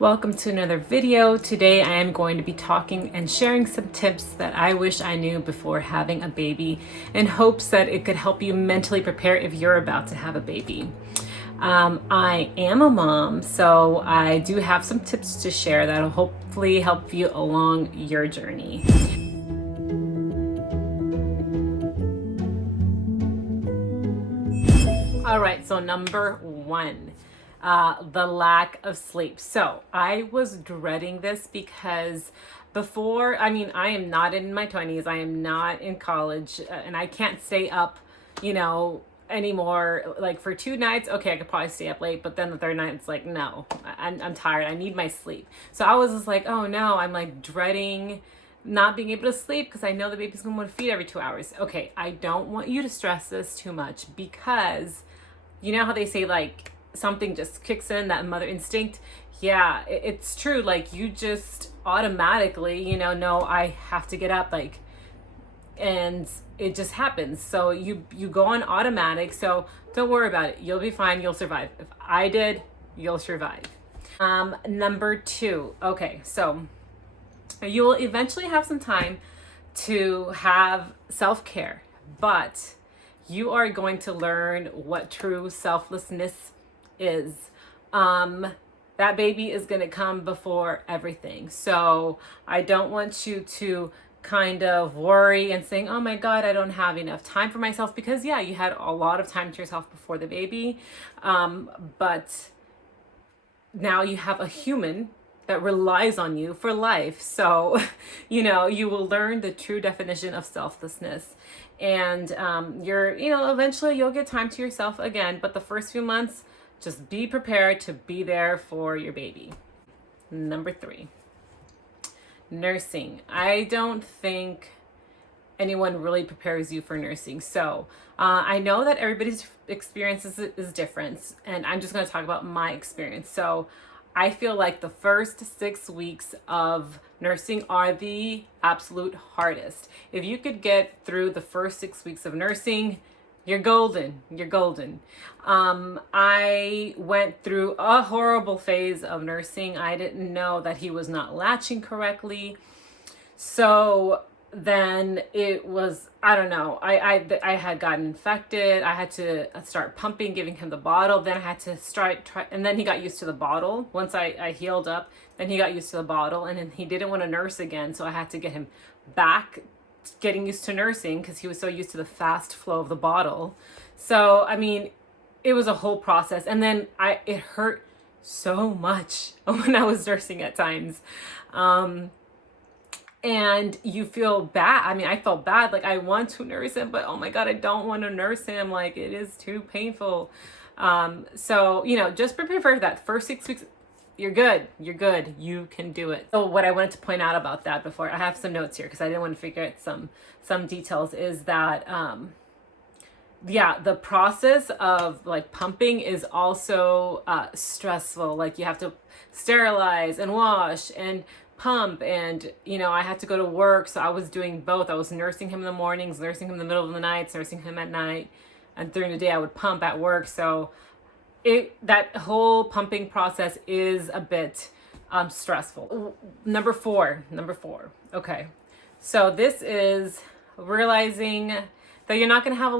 Welcome to another video. Today I am going to be talking and sharing some tips that I wish I knew before having a baby in hopes that it could help you mentally prepare if you're about to have a baby. I am a mom, so I do have some tips to share that will hopefully help you along your journey. All right, so number one. The lack of sleep. So I was dreading this because I am not in my 20s, I am not in college, and I can't stay up, anymore. Like for 2 nights, okay, I could probably stay up late, but then the third night, it's like, no, I'm tired. I need my sleep. So I was just like, oh no, I'm like dreading not being able to sleep because I know the baby's gonna want to feed every 2 hours. Okay, I don't want you to stress this too much because you know how they say like, something just kicks in, that mother instinct. Yeah, it's true. Like you just automatically, know I have to get up, and it just happens. So you go on automatic. So don't worry about it. You'll be fine. You'll survive. If I did, you'll survive. Number two. Okay, so you will eventually have some time to have self-care, but you are going to learn what true selflessness is. That baby is going to come before everything. So I don't want you to kind of worry and saying, oh my God, I don't have enough time for myself, because yeah, you had a lot of time to yourself before the baby. But now you have a human that relies on you for life. So, you will learn the true definition of selflessness. And eventually you'll get time to yourself again. But the first few months, just be prepared to be there for your baby. Number three, nursing. I don't think anyone really prepares you for nursing. So I know that everybody's experience is different, and I'm just going to talk about my experience. So I feel like the first 6 weeks of nursing are the absolute hardest. If you could get through the first 6 weeks of nursing, you're golden. You're golden. I went through a horrible phase of nursing. I didn't know that he was not latching correctly. So then it was, I don't know, I had gotten infected. I had to start pumping, giving him the bottle. Then I had to and then he got used to the bottle. Once I healed up, then he got used to the bottle, and then he didn't want to nurse again. So I had to get him back getting used to nursing because he was so used to the fast flow of the bottle. So, it was a whole process. And then it hurt so much when I was nursing at times. And you feel bad. I felt bad. Like I want to nurse him, but oh my God, I don't want to nurse him. Like it is too painful. So, just prepare for that first 6 weeks. You're good. You're good. You can do it. So what I wanted to point out about that before, I have some notes here because I didn't want to figure out some details, is that, the process of like pumping is also stressful. Like you have to sterilize and wash and pump, and I had to go to work, so I was doing both. I was nursing him in the mornings, nursing him in the middle of the nights, nursing him at night, and during the day I would pump at work. So that whole pumping process is a bit stressful. Number four. Okay, so this is realizing that you're not going to have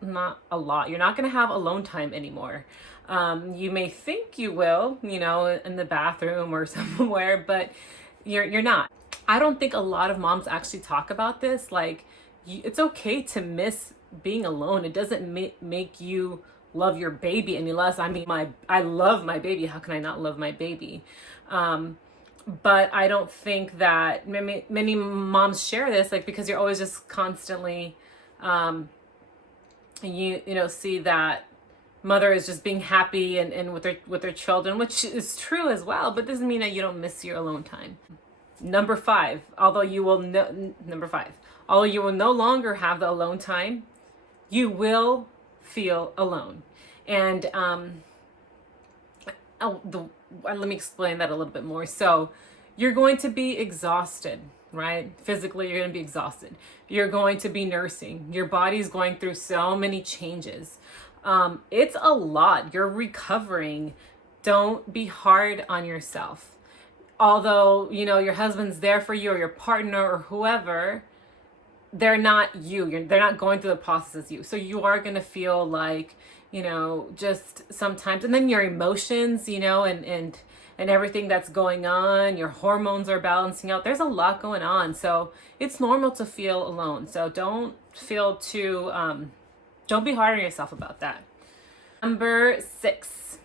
you're not going to have alone time anymore. You may think you will, in the bathroom or somewhere, but you're not. I don't think a lot of moms actually talk about this. Like, it's okay to miss being alone. It doesn't make you love your baby any less. I love my baby. How can I not love my baby? But I don't think that many moms share this, like, because you're always just constantly, see that mother is just being happy and with their children, which is true as well, but doesn't mean that you don't miss your alone time. Number five, although you will no longer have the alone time, you will feel alone. And let me explain that a little bit more. So you're going to be exhausted, right? Physically, you're going to be exhausted. You're going to be nursing. Your body's going through so many changes. It's a lot. You're recovering Don't be hard on yourself. Although, you know, your husband's there for you, or your partner or whoever, they're not you. They're not going through the process as you. So you are going to feel like, you know, just sometimes, and then your emotions, you know, and everything that's going on, your hormones are balancing out. There's a lot going on. So it's normal to feel alone. So don't feel too, don't be hard on yourself about that. Number 6.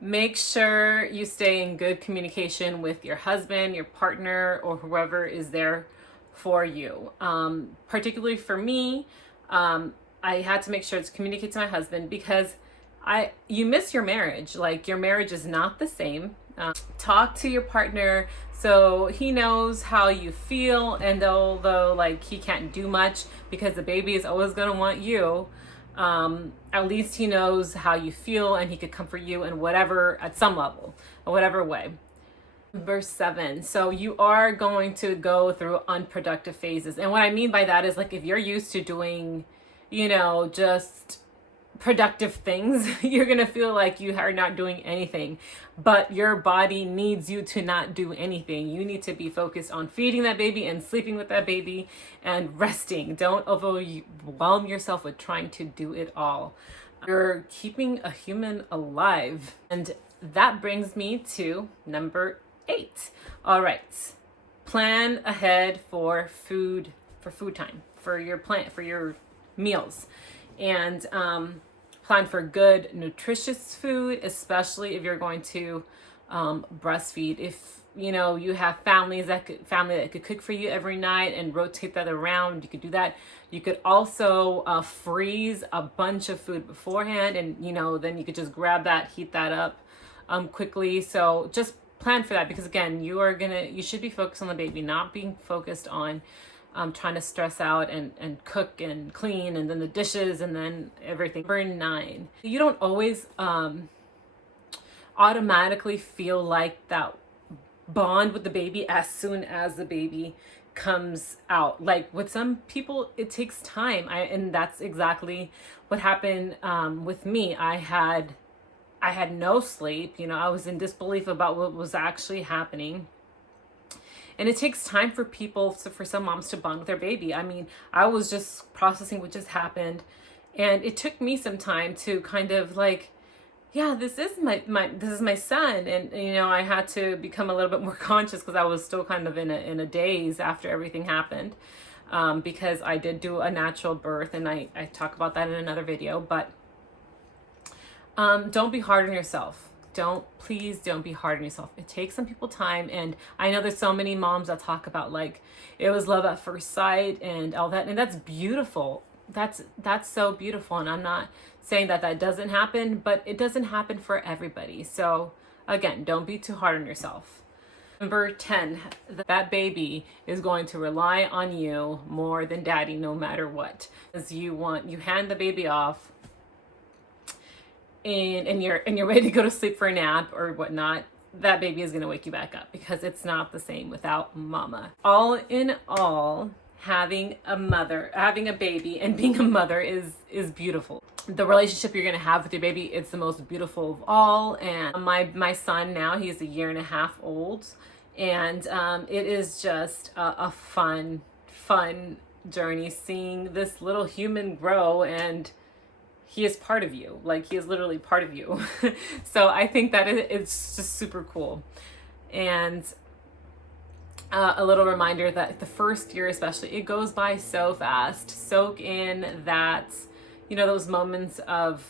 Make sure you stay in good communication with your husband, your partner, or whoever is there for you. Particularly for me, I had to make sure to communicate to my husband, because you miss your marriage. Like, your marriage is not the same. Talk to your partner so he knows how you feel, and although like he can't do much because the baby is always going to want you, at least he knows how you feel, and he could comfort you in whatever, at some level, or whatever way. Verse 7. So you are going to go through unproductive phases. And what I mean by that is, like, if you're used to doing, you know, just productive things, you're going to feel like you are not doing anything, but your body needs you to not do anything. You need to be focused on feeding that baby and sleeping with that baby and resting. Don't overwhelm yourself with trying to do it all. You're keeping a human alive. And that brings me to number 8. All right. Plan ahead for food time, for your meals. And plan for good, nutritious food, especially if you're going to breastfeed. If you know you have family that could cook for you every night and rotate that around, you could do that. You could also freeze a bunch of food beforehand, and you know, then you could just grab that, heat that up quickly. So just plan for that, because again, you should be focused on the baby, not being focused on trying to stress out and cook and clean, and then the dishes, and then everything. Number 9, you don't always automatically feel like that bond with the baby as soon as the baby comes out. Like, with some people, it takes time. And that's exactly what happened with me. I had no sleep. You know, I was in disbelief about what was actually happening. And it takes time for for some moms to bond with their baby. I mean, I was just processing what just happened, and it took me some time to kind of like, yeah, this is my son. And you know, I had to become a little bit more conscious, because I was still kind of in a daze after everything happened, because I did do a natural birth, and I talk about that in another video. But don't be hard on yourself. Please don't be hard on yourself. It takes some people time. And I know there's so many moms that talk about like it was love at first sight and all that. And that's beautiful. That's so beautiful. And I'm not saying that doesn't happen, but it doesn't happen for everybody. So again, don't be too hard on yourself. Number 10, that baby is going to rely on you more than daddy, no matter what. As you hand the baby off, and you're ready to go to sleep for a nap or whatnot, that baby is going to wake you back up, because it's not the same without mama. All in all, having a baby and being a mother is beautiful. The relationship you're going to have with your baby, it's the most beautiful of all. And my son now, he's 1.5 years old, and it is just a fun journey, seeing this little human grow, and he is part of you. Like, he is literally part of you. So I think that it's just super cool. And a little reminder that the first year especially, it goes by so fast. Soak in that, you know, those moments of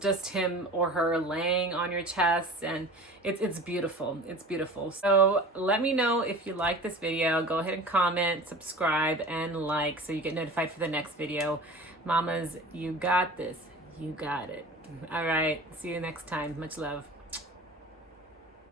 just him or her laying on your chest, and it's beautiful. It's beautiful. So let me know if you like this video. Go ahead and comment, subscribe, and like, so you get notified for the next video. Mamas, you got this. You got it. All right. See you next time. Much love.